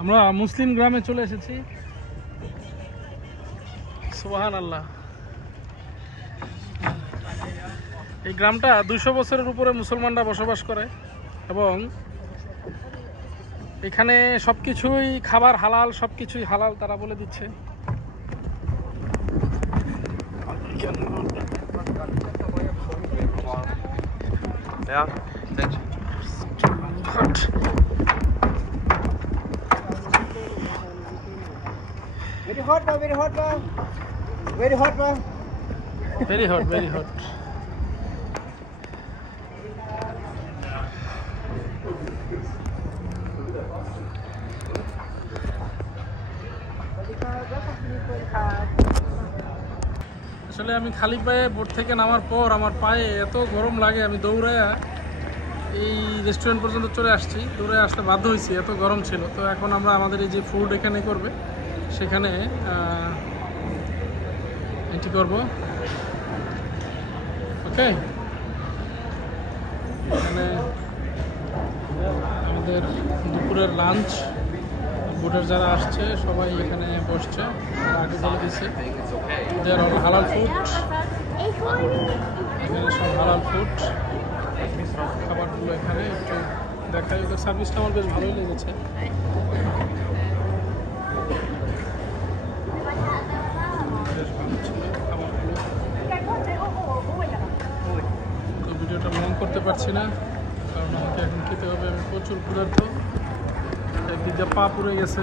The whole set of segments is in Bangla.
আমরা মুসলিম গ্রামে চলে এসেছি। সুবহানাল্লাহ। এই গ্রামটা 200 বছরের উপরে মুসলমানরা বসবাস করে এবং এখানে সবকিছুই খাবার হালাল, সবকিছুই হালাল তারা বলে দিচ্ছে। Ja, thanks. Very hot, bro. Very hot, bro. Very hot, bro. Very hot, very hot. আসলে আমি খালি পায়ে বোট থেকে নামার পর আমার পায়ে এত গরম লাগে, আমি দৌড়াইয়া এই রেস্টুরেন্ট পর্যন্ত চলে আসছি। দৌড়ে আসতে বাধ্য হয়েছি, এত গরম ছিল। তো এখন আমরা আমাদের এই যে ফুড এখানে করবে সেখানে এন্ট্রি করব। ওকে, এখানে আমাদের দুপুরের লাঞ্চ, বোটের যারা আসছে সবাই এখানে বসছে। আগে বলে দিচ্ছে এদের হালাল ফুড, এখানে সব হালাল ফুড খাবারগুলো এখানে একটু দেখাই। ওদের সার্ভিসটা আমার বেশ ভালোই লেগেছে। বেশ ভালো ছিল খাবারগুলো। তো ভিডিওটা লং করতে পারছি না কারণ আমাকে এখন খেতে হবে। আমি প্রচুর ক্ষুধার্ত, একদিক দিয়ে পা পুড়ে গেছে,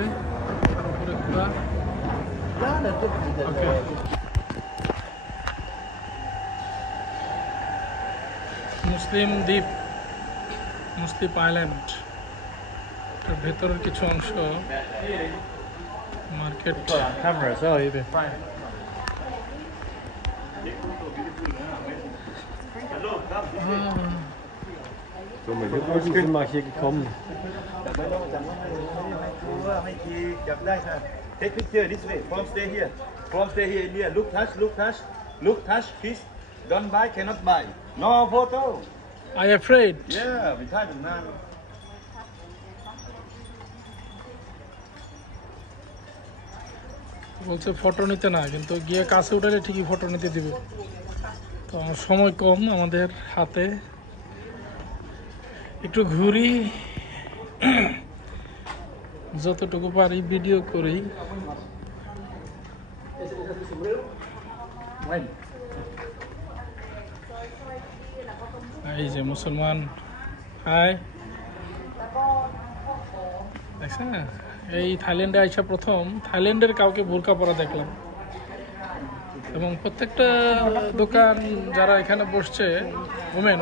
তার উপরে ক্ষুধা। ওকে, মুসলিম দ্বীপ, মুসলিম আইল্যান্ড, এর ভেতরের কিছু অংশ market. Camera as well, you've been fine. So, wir sind mal hier gekommen. Take picture this way. From stay here. From stay here. India. Look, touch, look, touch, look, touch, kiss. Don't buy, cannot buy. No photo. I afraid. Yeah, we try to now. বলছে ফটো নিতে না, কিন্তু গিয়ে কাছে উঠালে ঠিকই ফটো নিতে দিবে। তো আমার সময় কম আমাদের হাতে, একটু ঘুরি, যতটুকু পারি ভিডিও করি। এই যে মুসলমান, হাই, দেখছেন? এই থাইল্যান্ডে আইসা প্রথম থাইল্যান্ডের কাউকে বোরকা পরা দেখলাম এবং প্রত্যেকটা দোকান যারা এখানে বসছে ওমেন,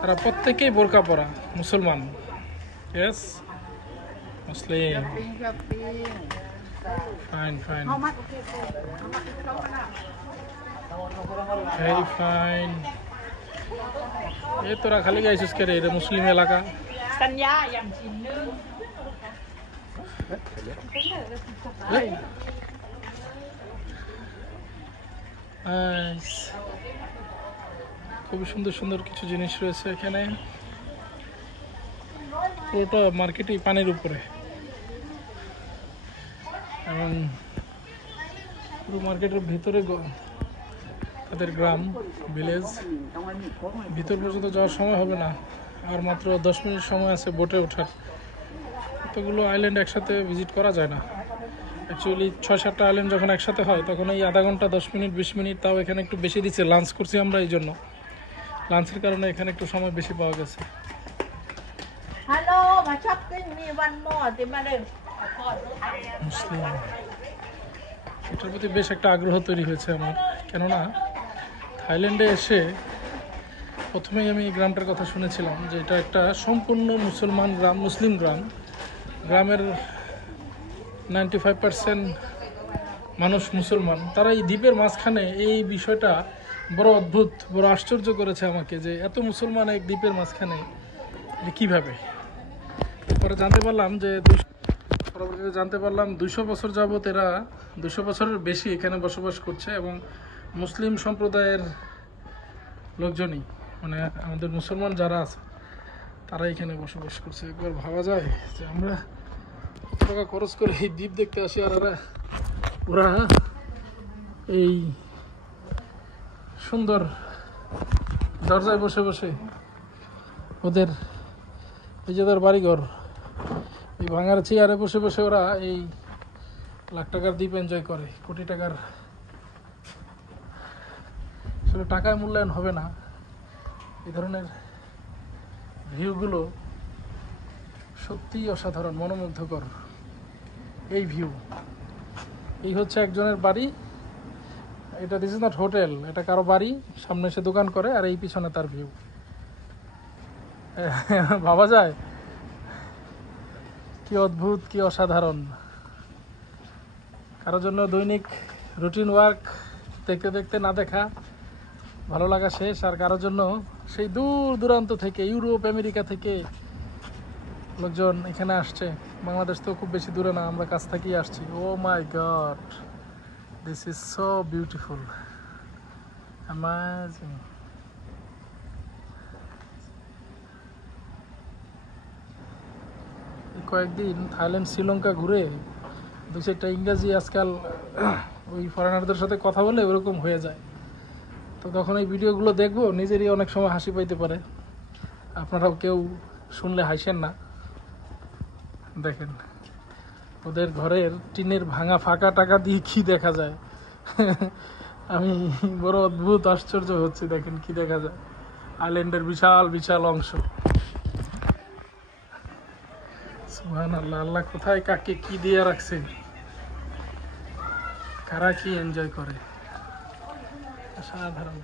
তারা প্রত্যেকেই বোরকা পরা মুসলমান। Yes, Muslim. Fine fine, very fine. এই তোরা খালি গাইছিস কে রে? এটা মুসলিম এলাকা। Tanya yang sini. খুবই সুন্দর সুন্দর কিছু জিনিস রয়েছে এখানে। পুরোটা মার্কেটই পানির উপরে এবং পুরো মার্কেটের ভিতরে তাদের গ্রাম, ভিলেজ। ভিতর পর্যন্ত যাওয়ার সময় হবে না, আর মাত্র 10 মিনিট সময় আছে বোটে ওঠার। এতগুলো আইল্যান্ড একসাথে ভিজিট করা যায় না। অ্যাকচুয়ালি 6-7টা আইল্যান্ড যখন একসাথে হয় তখন এই আধা ঘন্টা, 10 মিনিট, 20 মিনিট, তাও এখানে একটু বেশি দিচ্ছে। লাঞ্চ করছি আমরা, এই জন্য লাঞ্চের কারণে এখানে একটু সময় বেশি পাওয়া গেছে। Hello, mà shopping me one more thì mà đừng. মুসলিম, এটার প্রতি বেশ একটা আগ্রহ তৈরি হয়েছে আমার। কেননা থাইল্যান্ডে এসে প্রথমেই আমি এই গ্রামটার কথা শুনেছিলাম যে এটা একটা সম্পূর্ণ মুসলমান গ্রাম, মুসলিম গ্রাম। গ্রামের 95% মানুষ মুসলমান। তারা এই দ্বীপের মাঝখানে, এই বিষয়টা বড় অদ্ভুত, বড় আশ্চর্য করেছে আমাকে যে এত মুসলমান এক দ্বীপের মাঝখানে কীভাবে। পরে জানতে পারলাম যে 200 বছর যাবত এরা, 200 বছরের বেশি এখানে বসবাস করছে এবং মুসলিম সম্প্রদায়ের লোকজনই, মানে আমাদের মুসলমান যারা আছে তারা এখানে বসবাস করছে। একবার ভাবা যায় যে আমরা কত টাকা খরচ করে এই দ্বীপ দেখতে আসি, আর ওরা এই সুন্দর দরজায় বসে বসে ওদের এই যে তার বাড়িঘর, এই ভাঙার চেয়ারে বসে বসে ওরা এই লাখ টাকার দ্বীপ এনজয় করে, কোটি টাকার। আসলে টাকায় মূল্যায়ন হবে না। এই ধরনের ভিউগুলো সত্যিই অসাধারণ, মনোমুগ্ধকর। এই ভিউ, এই হচ্ছে একজনের বাড়ি। এটা দিস ইজ নট হোটেল, এটা কারো বাড়ি, সামনে এসে দোকান করে, আর এই পিছনে তার ভিউ। ভাবা যায় কি অদ্ভুত, কি অসাধারণ। কারোর জন্য দৈনিক রুটিন ওয়ার্ক দেখতে দেখতে না দেখা ভালো লাগা শেষ, আর কারোর জন্য সেই দূর দূরান্ত থেকে, ইউরোপ আমেরিকা থেকে লোকজন এখানে আসছে। বাংলাদেশ তো খুব বেশি দূরে না, আমরা কাছ থেকেই আসছি। Oh my God, this is so beautiful, amazing. কয়েকদিন থাইল্যান্ড শ্রীলঙ্কা ঘুরে দু চারটা ইংরাজি আজকাল ওই ফরেনারদের সাথে কথা বলে ওরকম হয়ে যায়। তো তখন এই ভিডিওগুলো দেখবো, নিজেরই অনেক সময় হাসি পাইতে পারে। আপনারাও কেউ শুনলে হাসেন না। দেখেন ওদের ঘরের টিনের ভাঙা ফাঁকা টাকা দিয়ে কি দেখা যায়। আমি বড় অদ্ভুত আশ্চর্য হচ্ছি। দেখেন কি দেখা যায়, আইল্যান্ডের বিশাল বিশাল অংশ। সুবহানাল্লাহ, আল্লাহ কোথায় কাকে কি দিয়ে রাখছে, কারা কি এনজয় করে, সাধারণ।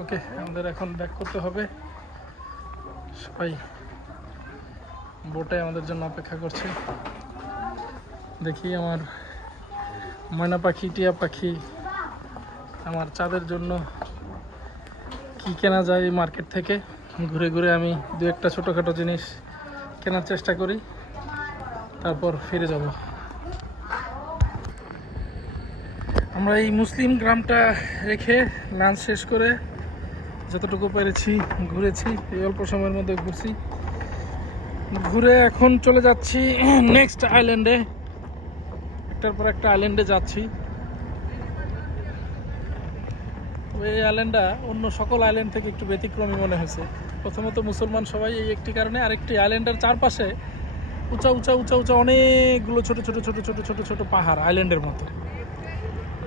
ওকে, আমাদের এখন ব্যাক করতে হবে। সবাই বোটে আমাদের জন্য অপেক্ষা করছে। দেখি আমার ময়না পাখি, টিয়া পাখি, আমার চাঁদের জন্য কি কেনা যায় এই মার্কেট থেকে। ঘুরে ঘুরে আমি দু একটা ছোটোখাটো জিনিস কেনার চেষ্টা করি, তারপর ফিরে যাব। আমরা এই মুসলিম গ্রামটা রেখে লাঞ্চ শেষ করে যতটুকু পেরেছি ঘুরেছি, এই অল্প সময়ের মধ্যে ঘুরছি। ঘুরে এখন চলে যাচ্ছি নেক্সট আইল্যান্ডে, একটার পর একটা আইল্যান্ডে যাচ্ছি। এই আইল্যান্ডটা অন্য সকল আইল্যান্ড থেকে একটু ব্যতিক্রমী মনে হয়েছে। প্রথমত মুসলমান সবাই, এই একটি কারণে। আরেকটি আইল্যান্ডের চারপাশে উঁচা উঁচা উঁচা উঁচা অনেকগুলো ছোট ছোট ছোট ছোট ছোট ছোট পাহাড়, আইল্যান্ডের মতো।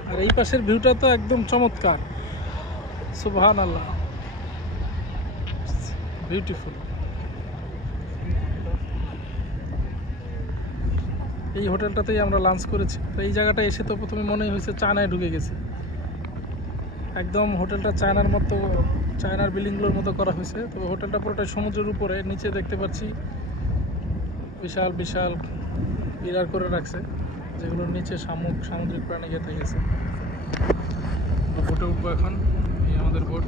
আর এই পাশের ভিউটা তো একদম চমৎকার, সুবহানাল্লাহ, বিউটিফুল। এই হোটেলটাতেই আমরা লাঞ্চ করেছি। তো এই জায়গাটা এসে তো প্রথমে মনে হয়েছে চায়নায় ঢুকে গেছি। একদম হোটেলটা চায়নার মতো, চায়নার বিল্ডিংগুলোর মতো করা হয়েছে। তবে হোটেলটা পুরোটাই সমুদ্রের উপরে, নিচে দেখতে পাচ্ছি বিশাল বিশাল পিলার করে রাখছে, যেগুলোর নিচে সামুদ্রিক প্রাণী গেঁথে গেছে। বোটে উঠবো এখন, এই আমাদের বোট।